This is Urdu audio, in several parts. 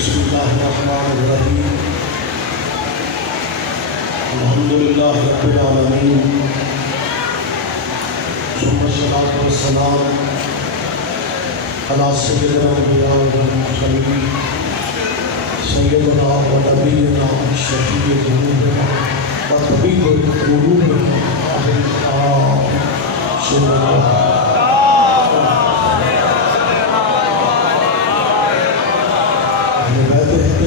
بسم اللہ الرحمن الرحیم الحمدللہ رب العالمین ثم الصلاۃ والسلام علی سید الانبیاء والمرسلین سیدنا و نبینا شفیع ذنوبنا و طبیب قلوبنا صلی اللہ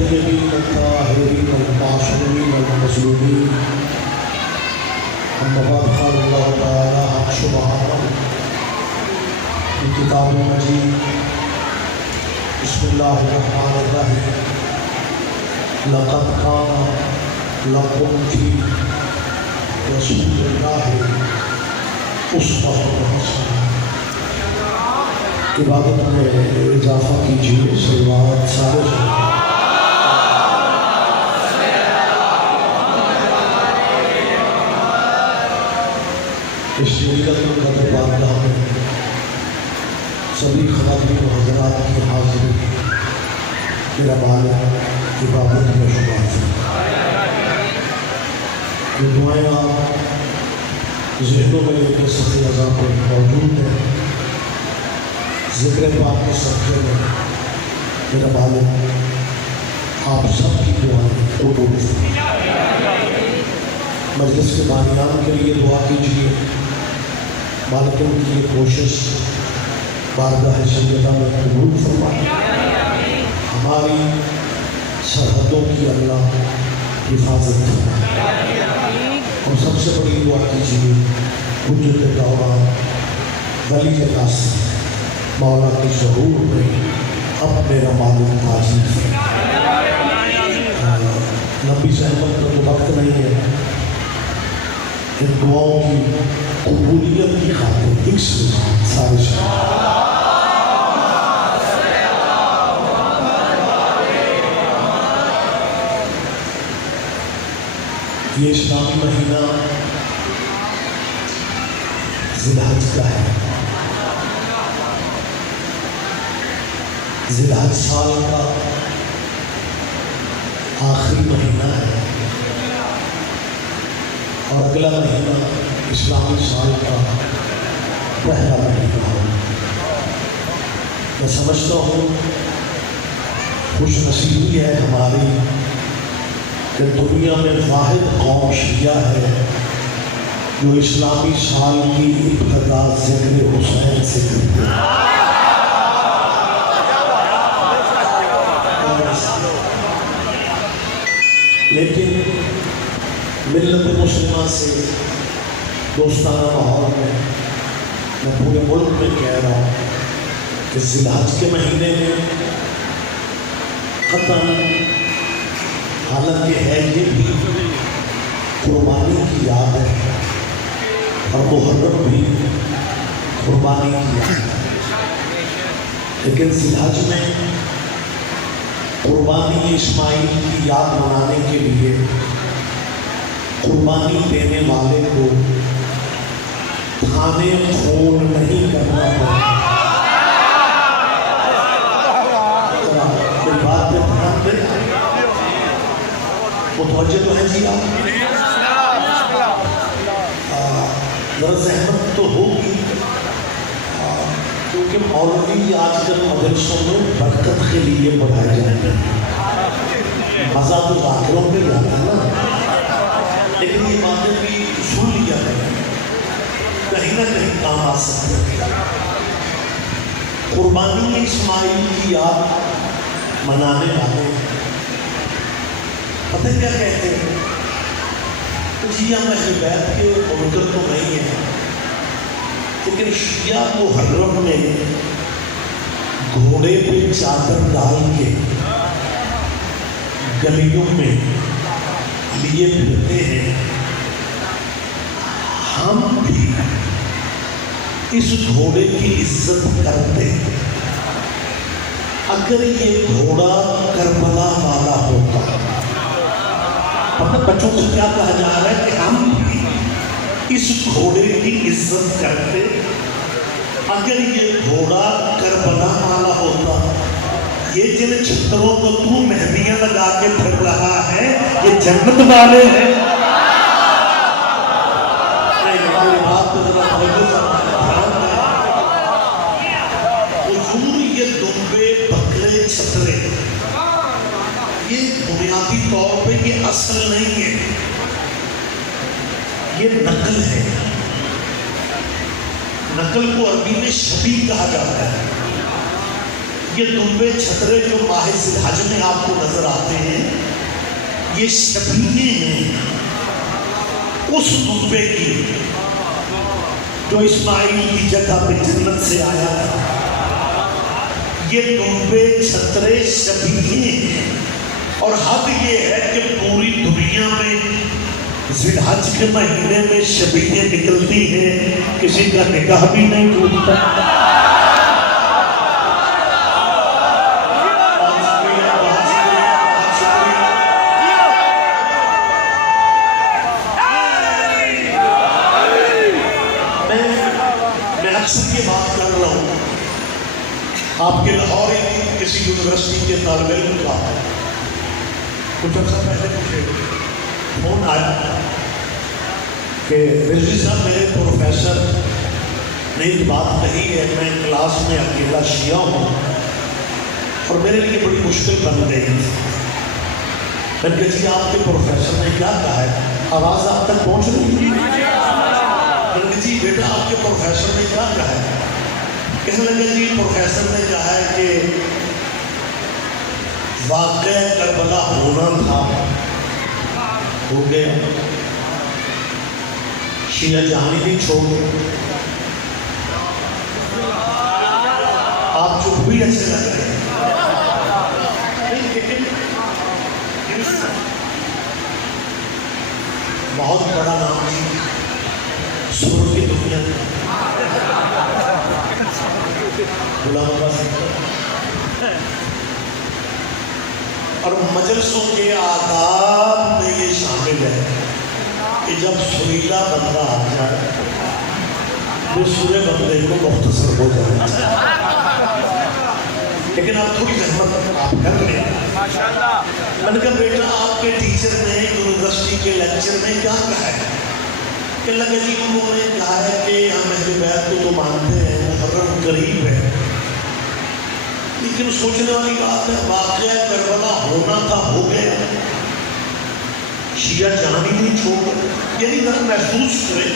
الطيبين الطاهرين المعصومين المظلومين أما بعد قال الله تعالى سبحانه في كتاب المجيد بسم الله الرحمن الرحيم لقد كان لكم في رسول الله أسوة حسنة عبادت میں اضافہ کیجیے صلوات سارے اس شریعت القدر بارگاہ میں سبھی خواتین و حضرات کی حاضری میرا بال عبادت میں شمار ہے۔ یہ دعائیں آپ ذہنوں میں لے کے صفی اعضاء پر موجود ہیں۔ ذکر پاک کے صدقے میں میرا بال آپ سب کی دعائیں قبول فرمائے۔ مجلس کے بانیان کے لیے دعا کیجیے، مالکوں کی یہ کوشش بارگاہ سیدہ میں قبول فرمائے، ہماری سرحدوں کی اللہ حفاظت فرمائے، اور سب سے بڑی دعا کیجیے حجت دوران ولی ناصر مولا کے ظہور میں اب میرا معلوم حاضر فرمائے۔ لمبی زحمت کا تو وقت نہیں ہے، ان دعاؤں کی قبولیت کی خاطر ایک سے سارے یہ اسلامی مہینہ ذی الحج کا ہے۔ ذی الحج سال کا آخری مہینہ ہے، اور اگلا مہینہ اسلامی سال کا پہلا مہینہ ہے۔ میں سمجھتا ہوں خوش نصیبی ہے ہماری کہ دنیا میں واحد قوم شیعہ ہے جو اسلامی سال کی ابتدا ذکر حسین سے کرتی ہے۔ لیکن ملت مسلمہ سے دوستانہ ماحول میں پورے ملک میں کہہ رہا ہوں کہ ذی الحج کے مہینے میں قطعاً حالانکہ ہے یہ بھی قربانی کی یاد ہے، اور محرم بھی قربانی کی یاد ہے، لیکن ذی الحج میں قربانی اسماعیل کی یاد منانے کے لیے قربانی دینے والے کو تھانے خون نہیں کرنا پڑتا۔ کوئی بات پہ دھیان دیں، متوجہ تو ہے جی آپ؟ ذرا زحمت تو ہوگی، کیونکہ مولوی آج کل مدرسوں میں برکت کے لیے پڑھائے جائیں گے، مزہ تو ذاکروں پہ جاتا ہے نا، لیکن یہ باتیں بھی سن لیا ہے، کہیں نہ کہیں کام آ سکتے ہیں۔ قربانی اسماعیل کی یاد منانے والے پتہ کیا کہتے ہیں؟ شیعہ اہل بیت کے منکر تو نہیں ہے، لیکن شیعہ محرم میں گھوڑے پہ چادر ڈال کے گلیوں میں لیے پھرتے ہیں۔ ہم بھی اس گھوڑے کی عزت کرتے ہیں۔ اگر یہ گھوڑا کربلا والا ہوتا، بچوں سے کیا کہا جا رہا ہے کہ ہم بھی اس گھوڑے کی عزت کرتے، اگر یہ گھوڑا کربلا والا ہوتا یہ جن چھتروں کو تو مہندیاں لگا کے پھر رہا ہے یہ جنت والے ہیں. میری بات کو ذرا توجہ سے حضور یہ دمبے بکرے چھترے یہ بنیادی طور پہ یہ اصل نہیں ہے، یہ نقل ہے. نقل کو عربی میں شبیہ کہا جاتا ہے. یہ دمبے چھترے جو ماہ ذی الحج میں آپ کو نظر آتے ہیں یہ شبیہیں ہیں اس دمبے کی جو اسماعیل کی جگہ پہ جنت سے آیا تھا. یہ دمبے چھترے شبیہیں ہیں اور حد یہ ہے کہ پوری دنیا میں ذی الحج کے مہینے میں شبیہیں نکلتی ہیں، کسی کا نکاح بھی نہیں ٹوٹتا. اکثر یہ بات کر رہا ہوں آپ کے لاہور کسی یونیورسٹی کے طالب علم کا کچھ عرصہ پہلے مجھے فون آیا کہ رضوی صاحب میرے پروفیسر نے ایک بات کہی ہے، میں کلاس میں اکیلا شیعہ ہوں اور میرے لیے بڑی مشکل بن گئی. میں نے کہا جی آپ کے پروفیسر نے کیا کہا ہے؟ آواز آپ تک پہنچ رہی ہے؟ جی بیٹا آپ کے پروفیسر نے کیا کہا ہے؟ کہنے لگے جی پروفیسر نے کہا ہے کہ واقعہ کربلا ہونا تھا، ہو گیا، شیعہ جہانی نہیں چھوڑ گئے. آپ چپ بھی اچھے لگ رہے ہیں لیکن بہت بڑا نام جی سور کی دنیا غلام عباس اور مجلسوں کے آداب میں یہ شامل ہے کہ جب سریلا بندہ آ جائے وہ سورے بندے کو مختصر ہو جائے. لیکن آپ تھوڑی زحمت آپ کر لیں. میں نے کہا بیٹا آپ کے ٹیچر نے یونیورسٹی کے لیکچر میں کیا کہا ہے؟ کہ لگا جی انہوں نے کہا ہے کہ ہم اہل بیت کو تو مانتے ہیں، محرم قریب ہے، لیکن سوچنے والی بات ہے واقعہ کربلا ہونا تھا، ہو گیا، شیعہ جان ہی نہیں چھوڑ. یعنی ذرا محسوس کریں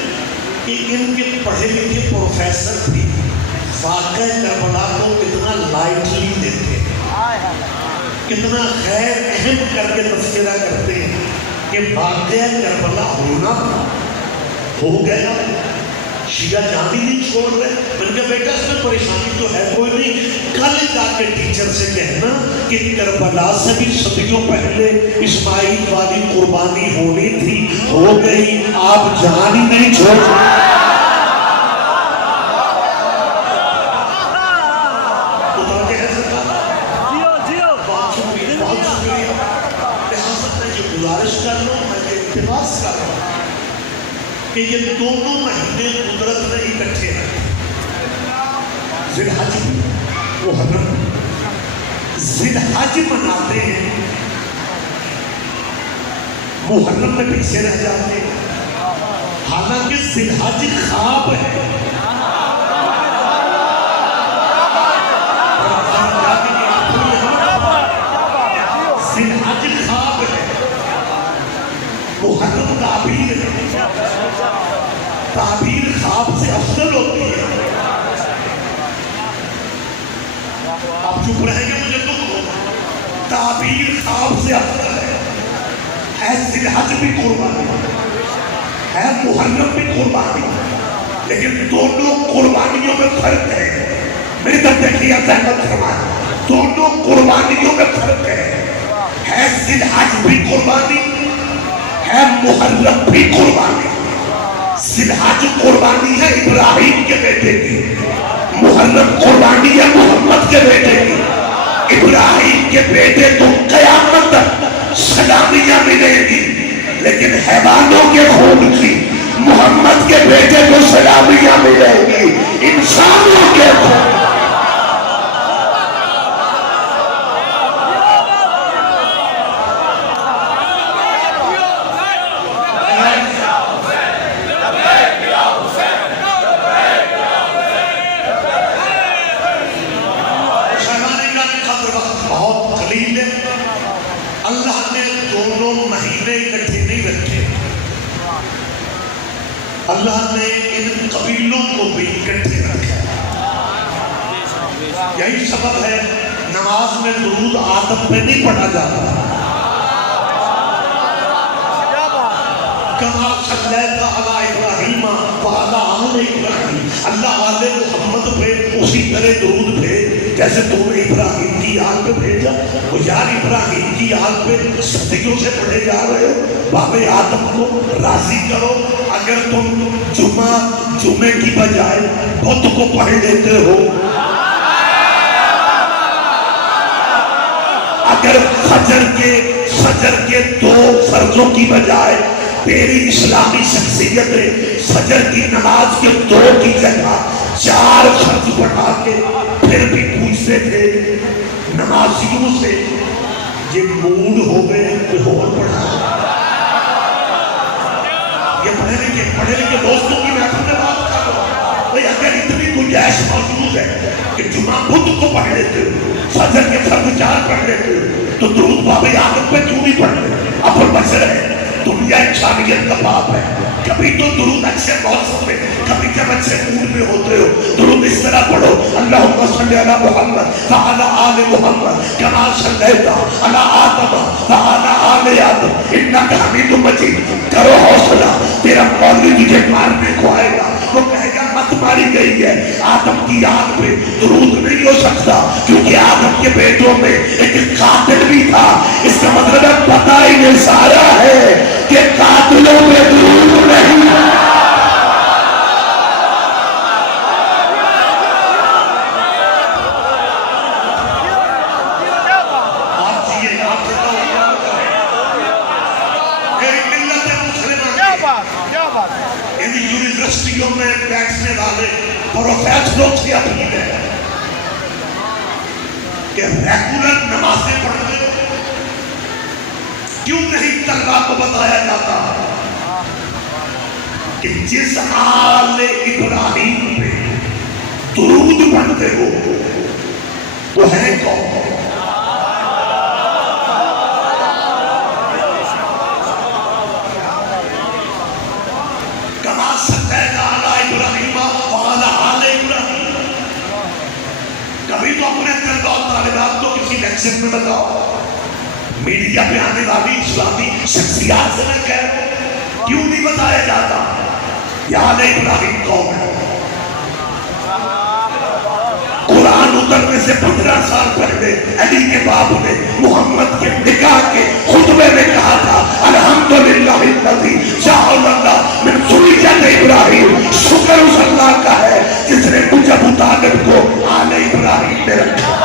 کہ ان کے پڑھے لکھے پروفیسر بھی واقعہ کربلا کو کتنا لائٹلی لیتے ہیں، کتنا خیر اہم کر کے تذکرہ کرتے ہیں کہ واقعہ کربلا ہونا تھا، ہو گیا، شیعہ جان ہی نہیں چھوڑ رہے. میں نے کہا بیٹا اس میں پریشانی تو ہے کوئی نہیں، کل جا کے ٹیچر سے کہنا کہ کربلا سے بھی صدیوں پہلے اسماعیل والی قربانی ہونی تھی، ہو گئی، آپ جان ہی نہیں چھوڑ رہے. گزارش کر لوں، میں یہ التماس کر رہا ہوں کہ یہ دونوں مہینے قدرت نے اکٹھے ہیں. ذی الحج محرم ذی الحج مناتے ہیں، محرم میں پیچھے رہ جاتے ہیں، حالانکہ ذی الحج خواب ہے. ذی الحج خواب ہے، محرم تعبیر ہے. تعبیر خواب سے افضل ہوتی ہے. آپ چپ رہیں گے مجھے دکھ ہوگا. تعبیر خواب سے افضل ہے ذی الحج بھی قربانی ہے، محرم بھی قربانی، لیکن دونوں قربانیوں میں فرق ہے. میری طرف دیکھیے زحمت فرمائیں، دونوں قربانیوں میں فرق ہے ذی الحج بھی قربانی ہے، محرم بھی قربانی. ذی الحج قربانی ہے ابراہیم کے بیٹے کی، محرم قربانی ہے محمد کے بیٹے کی. ابراہیم کے بیٹے کو قیامت تک سلامیاں ملیں گی، لیکن حیوانوں کے خون کی محمد کے بیٹے کو سلامیاں ملیں گی انسانوں کے خون. مہینے اللہ نے دونوں مہینے اکٹھے نہیں رکھے، اللہ نے ان قبیلوں کو بھی اکٹھے رکھا۔ یہی سبب ہے نماز میں درود آدم پہ نہیں پڑھا جاتا، کما صلیت علی ابراہیم وعلی آل ابراہیم، اللہ آل محمد پہ اسی طرح درود بھیج جیسے تم نے ابراہیم کی آل پہ بھیجا۔ وہ یار ابراہیم کی آل پہ صدیوں سے پڑھے جا رہے ہو، باب آدم کو راضی کرو۔ اگر تم جمعے کی بجائے بت کو پڑھ لیتے ہو، اگر فجر کے 2 فرضوں کی بجائے میری اسلامی شخصیت فجر کی نماز کے 2 کی جگہ 4 فرض پڑھا کے پھر بھی پوچھتے تھے نمازیوں سے، یہ موڈ ہو گئے کوئی اور پڑھا؟ یہ پڑھے لکھے دوستوں کی محفل میں بات کر رہا ہوں۔ بھئی اگر اتنی گنجائش موجود ہے کہ جمعہ بدھ کو پڑھ لیتے ہو، فجر کے فرض 4 پڑھ لیتے ہو، تو درود باب آدم پہ کیوں نہیں پڑھتے؟ ابو بشر ہے، دنیا انسانیت کا باپ ہے۔ کبھی تو درود اچھے موسم میں، کبھی جب اچھے موڈ میں ہوتے ہو درود اس طرح پڑھو، اللہم صلی علی محمد وعلی آل محمد کما صلیت علی آدم وعلی آل آدم انک حمید مجید۔ کرو حوصلہ، تیرا مولوی تجھے مارنے کو آئے گا، وہ کہے گا مت ماری گئی ہے، آدم کی آل پہ درود نہیں ہو سکتا کیونکہ آدم کے بیٹوں میں ایک قاتل بھی تھا۔ اس کا مطلب ہے پتہ ہی سارا ہے کہ قاتلوں میں درود نہیں۔ یونیورسٹیوں میں بیٹھنے والے پروفیسروں سے اپیل ہے کہ ریگولر نمازیں پڑھتے ہو، کیوں نہیں طلبہ کو بتایا جاتا کہ جس آل ابراہیم پہ درود پڑھتے ہو وہ ہے کون؟ کبھی تو اپنے طلباء و طالبات کو کسی لیکچر میں بتاؤ، میڈیا پہ آنے والی اسلامی شخصیات سے میں کہہ رہا ہوں، کیوں نہیں بتایا جاتا یا آل ابراہیم کون ہے؟ قرآن اترنے سے 15 سال پہلے علی کے باپ نے محمد کے نکاح کے خطبے میں کہا تھا الحمدللہ الذی جعل اللہ من ذریۃ ابراہیم، شکر اس اللہ کا ہے جس نے مجھ ابو طالب کو آل ابراہیم میں رکھا۔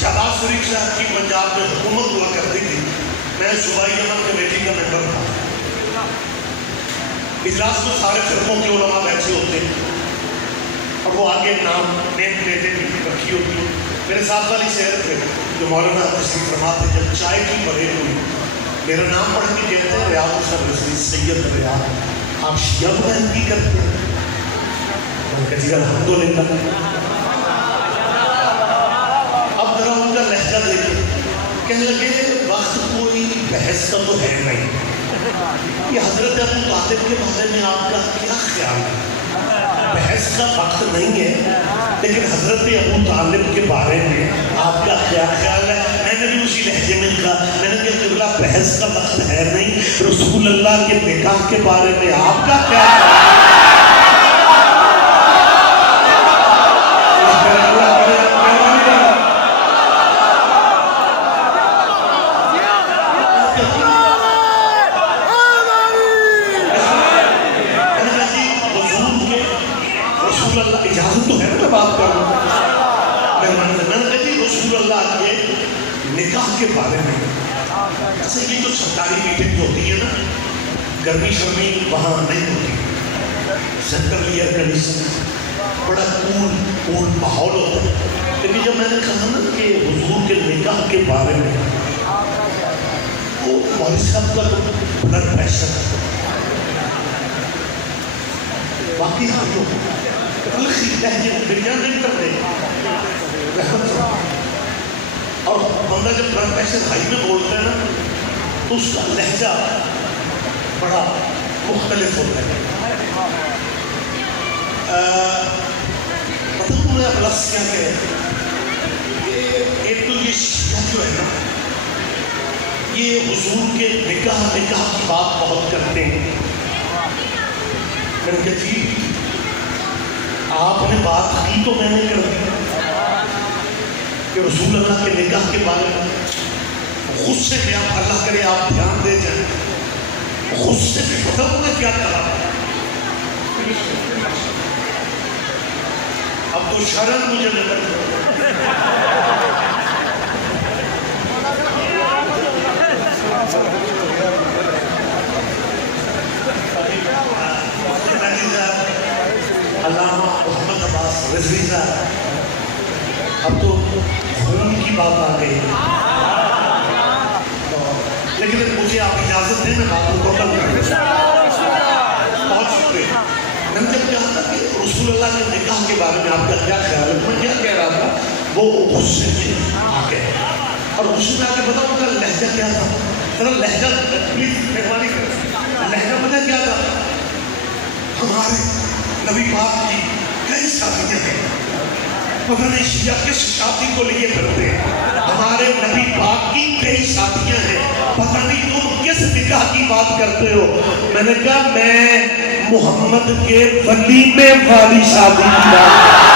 شہباز شریف صاحب کی پنجاب میں حکومت ہوا کرتی تھی، میں صوبائی امن کمیٹی کا ممبر تھا۔ اجلاس میں سارے فرقوں کے علماء بیٹھے ہوتے ہیں اور وہ آگے نیم پلیٹیں رکھی ہوتی ہیں۔ میرے ساتھ والی شہر تھے جو مولانا تشریف فرما تھے، جب چائے کی پریڈ ہوئی میرا نام پڑھ کے کہتے ہیں ریاض حسین رضوی، سید ریاض، آپ شیعہ نمائندگی کرتے ہیں؟ میں کہا جی الحمدللہ۔ لہجہ دیکھیں، کہنے لگے وقت کوئی بحث کا تو ہے نہیں، یہ حضرت ابو طالب کے بارے میں آپ کا کیا خیال ہے؟ بحث کا وقت نہیں ہے، لیکن حضرت ابو طالب کے بارے میں آپ کا کیا خیال ہے؟ میں نے بھی اسی لہجے میں کہا، میں نے کہا قبلہ بحث کا وقت ہے نہیں، رسول اللہ کے نکاح کے بارے میں آپ کا کیا خیال ہے؟ اجازت تو ہے نا میں بات کر رہا ہوں، میں نے کہا جی رسول اللہ کے نکاح کے بارے میں، ایسے یہ جو سرکاری میٹنگ ہوتی ہے نا، گرمی شرمی وہاں نہیں ہوتی، سینٹرل ایئر کنڈیشن، بڑا کول ماحول ہوتا ہے، لیکن جب میں نے کہا نا کہ حضور کے نکاح کے بارے میں، وہ والد صاحب کا بلڈ پریشر باقی جو تلخی لہجے بیان نہیں کرتے رحمت سے. اور بندہ جب بلڈ پریشر ہائی میں بولتا ہے نا تو اس کا لہجہ بڑا مختلف ہوتا ہے. پتہ تمہیں اب لفظ کیا کہ ایک تو یہ شیعہ جو ہے نا یہ حضور کے نکاح کی بات بہت کرتے ہیں. میں نے کہا جی آپ نے بات کی تو میں نے کر دی کہ رسول اللہ کے نکاح کے بارے میں غصے میں آپ اللہ کرے آپ دھیان دے جائیں غصے میں پتہ ہوگا کیا کہا. اب تو شرم مجھے نظر علامہ محمد عباس رضوی صاحب اب تو خون کی بات آ گئی لیکن مجھے آپ اجازت دیں میں بات کو کم کروں. بہت شکریہ. میں نے جب کہا تھا کہ رسول اللہ کے نکاح کے بارے میں آپ کا کیا خیال ہے میں کیا کہہ رہا تھا وہ غصے میں آ گئے اور غصے میں آ کے بتاؤ ان کا لہجہ کیا تھا. ذرا لہجہ پلیز مہربانی کریں. لہجہ پتہ کیا تھا ہمارے نبی پاک کی کئی شادیاں ہیں پتہ نہیں شیعہ کس شادی کو لیے کرتے ہیں. ہمارے نبی پاک کی کئی شادیاں ہیں پتہ نہیں تم کس نکاح کی بات کرتے ہو. میں نے کہا میں محمد کے ولیمے والی شادی کی بات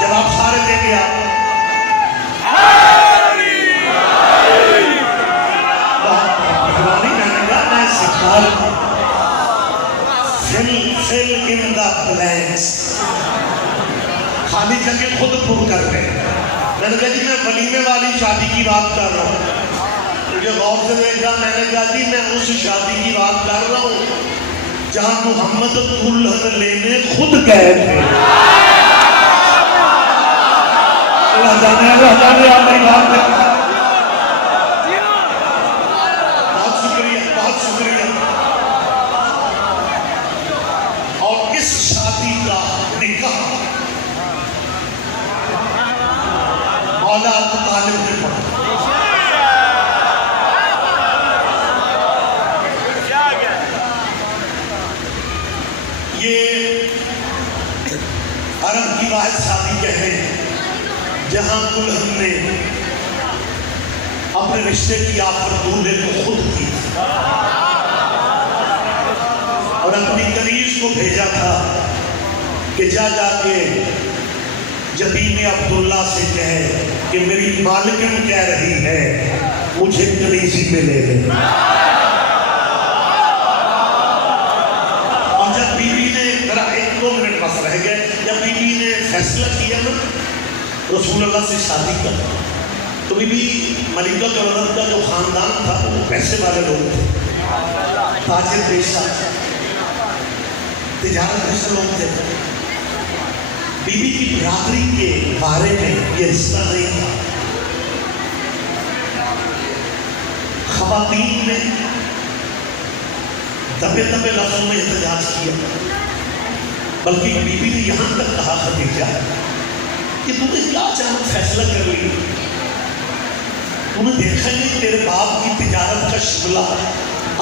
جواب سارے دے گیا میں سکھار فل ان دا بلینکس خالی جگہ خود پر کر گئے. میں نے کہا جی میں ولیمے والی شادی کی بات کر رہا ہوں. مجھے غور سے دیکھا میں نے کہا جی میں اس شادی کی بات کر رہا ہوں جہاں محمد دلہن لینے خود گئے تھے. اللہ جانے آپ نے بات کرنا. بہت شکریہ بہت شکریہ. اور اس شادی کا نکاح مولا ابو طالب نے پڑھا. یہ عرب کی واحد شادی کہتے ہیں جہاں دلہن نے اپنے رشتے کی آفر دولہے کو خود کی اور اپنی کنیز کو بھیجا تھا کہ جا کے جبین عبداللہ سے کہے کہ میری مالکن کہہ رہی ہے مجھے کنیزی میں لے لے. اور جب بیوی نے ذرا 1-2 منٹ بس رہ گئے جب بیوی نے فیصلہ کیا نا رسول اللہ سے شادی کا تو بی بی ملکہ جولت کا جو خاندان تھا وہ پیسے والے لوگ تھے تاجر پیشہ تجارت پیشہ لوگ تھے. بی بی کی برادری کے بارے میں یہ رشتہ نہیں تھا. خواتین نے دبے دبے لفظوں میں احتجاج کیا بلکہ بی بی نے یہاں تک کہا خدیجہ کہ تم نے کیا اچانک فیصلہ کر لی. تم نے دیکھا نہیں تیرے باپ کی تجارت کا شملہ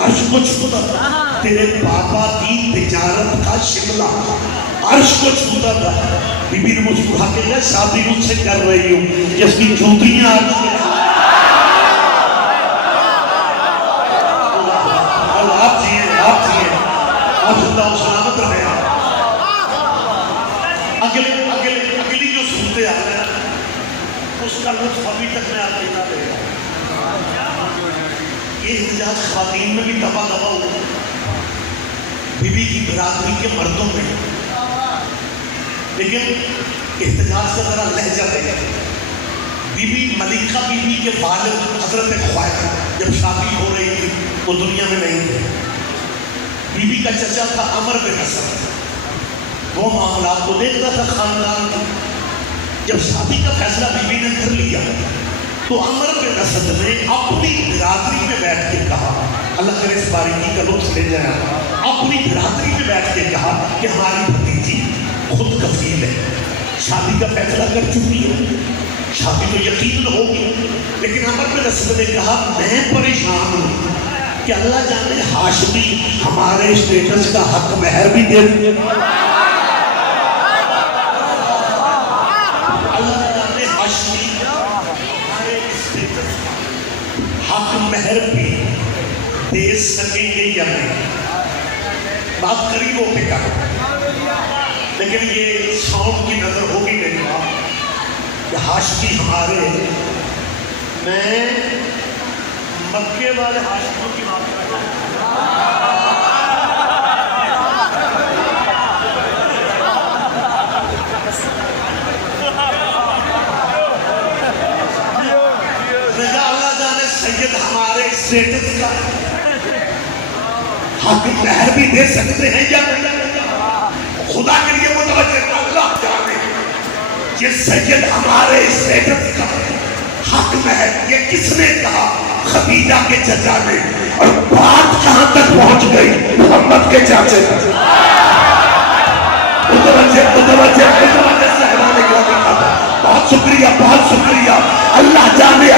عرش کو چھوتا تھا. تیرے پاپا کی تجارت کا شملہ عرش کو چھوتا تھا. بی بی نے مسکرا کے کہا شادی مجھ سے کر رہی ہوں جس کی جوتیاں عرش کے آپ جیئے آپ زندہ و سلامت رہے. اگلی جو سنتے آ رہے ہیں اس کا لطف ابھی تک میں آپ دینا دے گا. یہ احتجاج خواتین میں بھی دبا ہوا بی بی کی برادری کے مردوں میں لیکن احتجاج کا ذرا لہجہ دیکھیں. بی بی ملیکہ بی بی کے والد حضرت خواجہ جب شادی ہو رہی تھی وہ دنیا میں نہیں تھے. بی بی کا چچا تھا عمر بن اسد، وہ معاملات کو دیکھتا تھا خاندان کی. جب شادی کا فیصلہ بی بی نے کر لیا تو عمر بن اسد نے اپنی برادری میں بیٹھ کے کہا، اللہ کرے اس باریکی کا لطف لے جائیں، اپنی برادری میں بیٹھ کے کہا کہ ہماری بھتیجی خود کفیل ہے، شادی کا فیصلہ کر چکی ہے، شادی تو یقین ہوگی. لیکن عمر بن اسد نے کہا میں پریشان ہوں کہ اللہ جانے ہاشمی ہمارے اسٹیٹس کا حق مہر بھی دے دے، اللہ جانے ہاشمی ہمارے اسٹیٹس کا حق مہر بھی دے سکیں گے یا نہیں. بات قریبوں پہ کرو، لیکن یہ ساؤنڈ کی نظر ہوگی میری بات کہ ہاشمی ہمارے، میں مکے والے ہاشمیوں کی بات کر رہا ہوں. رضا اللہ جانے سید ہمارے اسٹیٹس کا حق مہر بھی دے سکتے ہیں یا نہیں. خدا کے لیے متوجہ، اللہ جانے یہ سید ہمارے اسٹیٹس کا حق مہر یہ کس نے کہا؟ خدیجہ کے چچا نے. اور بات کہاں تک پہنچ گئی؟ محمد کے چاچے تک. متوجہ صاحبان گرامی، بہت شکریہ بہت شکریہ. اللہ جانے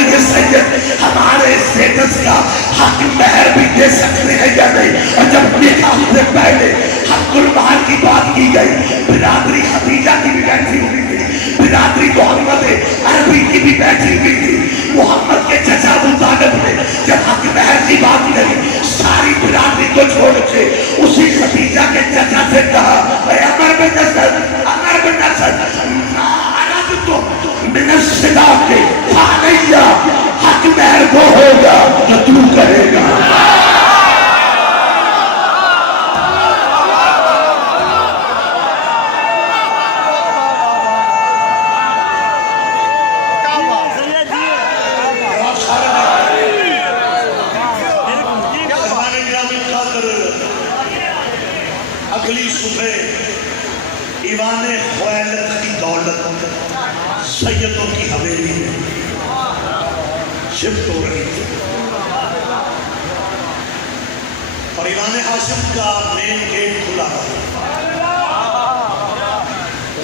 یہ سید ہمارے اسٹیٹس کا حق مہر بھی دے سکتے ہیں یا نہیں. اور جب نکاح سے پہلے حق المہر کی بات کی گئی، برادری خدیجہ کی بھی بیٹھی ہوئی تھی، برادری محمد عربی کی بھی بیٹھی ہوئی تھی. محمد کے چچا ابو طالب نے جب حق مہر کی بات کری، ساری برادری کو چھوڑ کے اسی خدیجہ کے چچا سے کہا اے عمر بن اسد من الصداق فعلیہ، حق مہر وہ ہوگا جو تو کرے گا. اگلی صبح ایوان خویلد کی دولت سیدوں کی حویلی میں شفٹ ہو رہی تھی، اور ایوان ہاشم کا مین گیٹ کھلا تھا.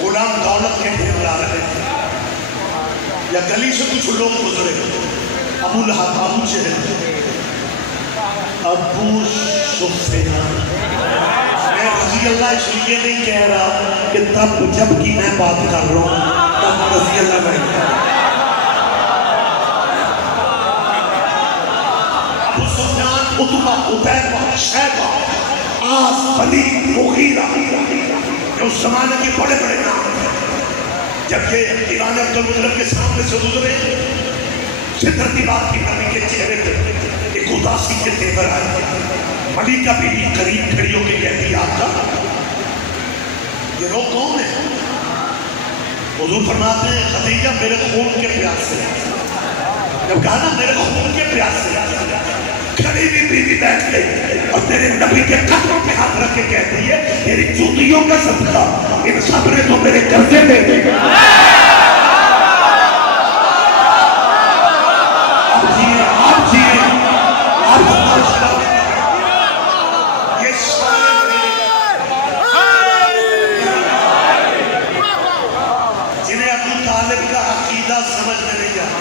غلام دولت کے ڈھیر لا رہے تھے، یا گلی سے کچھ لوگ گزرے، ابو لہب، ابو جہل، ابو سفیان. میں رضی اللہ اس لیے نہیں کہہ رہا کہ تب جب کی میں بات کر رہا ہوں تب رضی اللہ نہیں کہہ رہا. ابو سفیان، عتبہ، عتیبہ، شیبہ، عاص، ولید، مغیرہ، یہ اس زمانے کے بڑے بڑے نام ہیں. جب یہ ایوان عبدالمطلب کے سامنے سے گزرے، فطرتی بات کی نبی کے چہرے پہ ایک اداسی کے تیور آئے. ملیکہ بھی قریب کھڑی ہو کے کہتی آقا یہ لوگ کون ہیں؟ حضور فرماتے ہیں خدیجہ میرے خون کے پیاسے ہیں. جب کہا نا میرے خون کے پیاسے ہیں، کھڑی بھی بیوی بیٹھ گئی اور تیرے نبی کے قدموں پہ ہاتھ رکھ کے کہتی ہے تیری جوتیوں کا صدقہ ان سب نے تو میرے قرضے لے دے. سمجھ میں نہیں آتا.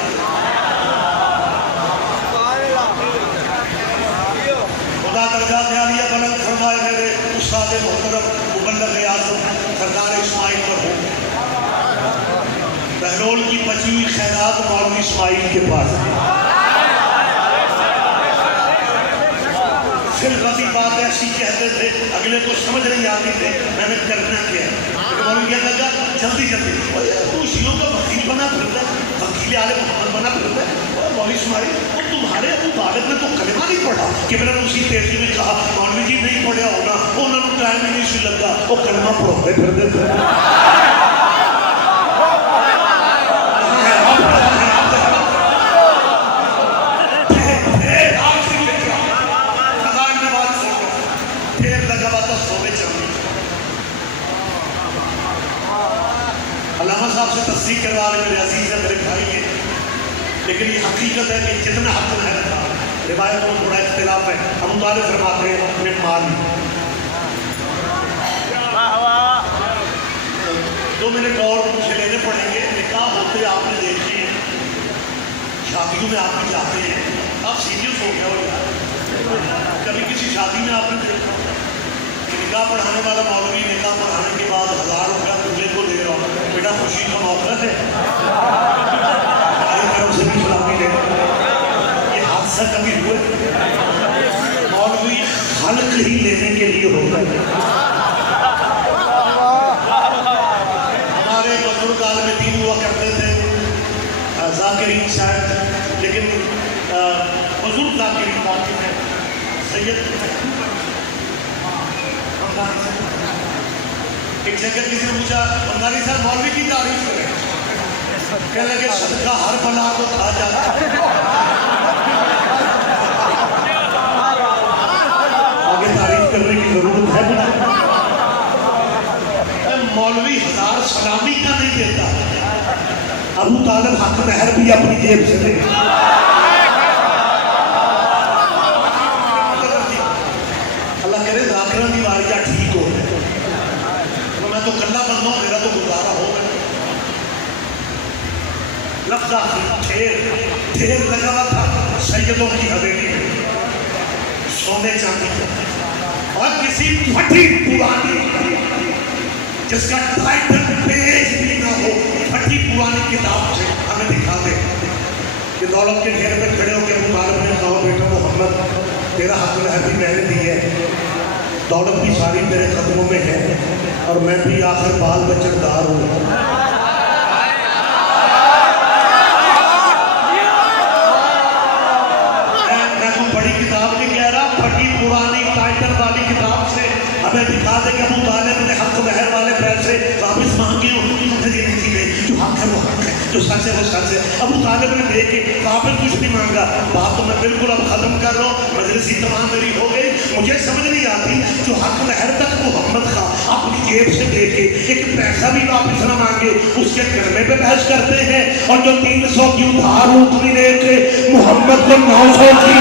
خدا درجات عالیہ بلند فرمائے میرے استاد محترم مبلغ اعظم سردار اسماعیل مرحوم. بہلول کی بچی ہوئی خیرات مولوی اسماعیل کے پاس. پھر غزی بات ایسی کہتے تھے، اگلے کو سمجھ نہیں آتی تھے، میں نے کرنا کیا ہے. مولوی کہتا لگا جلدی تو شیعوں کا وکیل بنا پھرتا ہے، وکیل آل محمد بنا پھرتا ہے. مولوی اسماعیل اور تمہارے ابو طالب نے تو کلمہ نہیں پڑھا کہ میں نے اسی تیزی میں کہا مولوی جی نہیں پڑھیا ہونا، انہوں نے ٹائم ہی نہیں سی لگا، وہ کلمہ پڑھتے پھرتے تھے. لیکن یہ حقیقت ہے کہ جتنا حق محر تھا، روایت میں تھوڑا اختلاف ہے، ابو طالب فرماتے ہیں اپنے مال دو منٹ اور مجھے لینے پڑیں گے. نکاح ہوتے آپ نے دیکھے ہیں، شادیوں میں آپ بھی جاتے ہیں، آپ سیریس ہو گیا ہو یار. کبھی کسی شادی میں آپ نے دیکھا نکاح پڑھانے والا مولوی نکاح پڑھانے کے بعد 1000 روپیہ تجھے کو دے رہا ہوں، بیٹا خوشی کا موقع ہے، ہماری طرف سے بھی سلامی لے. یہ حادثہ کبھی ہوئے؟ مولوی خلق ہی لینے کے لیے ہوتا ہے. ہمارے بزرگ عالم دین ہوا کرتے تھے، ذاکرین شاید، لیکن بزرگ ذاکرین باقی ہیں. سید ایک جگہ کسی نے پوچھا بنگالی صاحب مولوی کی تعریف کریں، کہنے لگے صدقہ ہر بلا کو کھا جاتا ہے. آگے تعریف کرنے کی ضرورت ہے. مولوی 1000 سلامی کا نہیں دیتا، ابو طالب حق مہر بھی اپنی جیب سے دے. اللہ کرے ذاکرہ دی واریہ ٹھیک ہو گئے، میں تو کلا بندہ ہوں، میرا تو گزارا ہو گیا. لفظ ڈھیر لگا ہوا تھا سیدوں کی حویلی میں سونے چاندی کا، اور کسی پھٹی پرانی جس کا ٹائٹل پیج بھی نہ ہو، پھٹی پرانی کتاب سے ہمیں دکھا دے کہ دولت کے ڈھیر میں کھڑے ہو کے ابو طالب نے کہا بیٹا محمد تیرا حق مہر بھی میں نے دی ہے، دولت بھی ساری میرے قدموں میں ہے، اور میں بھی آخر بال بچت دار ہوں. میں کوئی بڑی کتاب نہیں کہہ رہا، پھٹی پرانی ٹائٹل والی کتاب سے ہمیں دکھا دے کہ ابو طالب نے حق مہر والے پیسے واپس مانگے ہوں. جو حق ہے وہ حق ہے، جو سچ ہے وہ سچ ہے. ابو طالب نے دے کے واپس کچھ نہیں مانگا. بات تو میں بالکل اب ختم کر رہا ہوں، مجلسی تمام میری ہو گئی. مجھے سمجھ نہیں آتی جو حق مہر تک محمد خان اپنی جیب سے دے کے ایک پیسہ بھی واپس نہ مانگے اس کے کلمے پہ بحث کرتے ہیں، اور جو 300 کی ادھار اٹھنی لے کے محمد کو 900 کی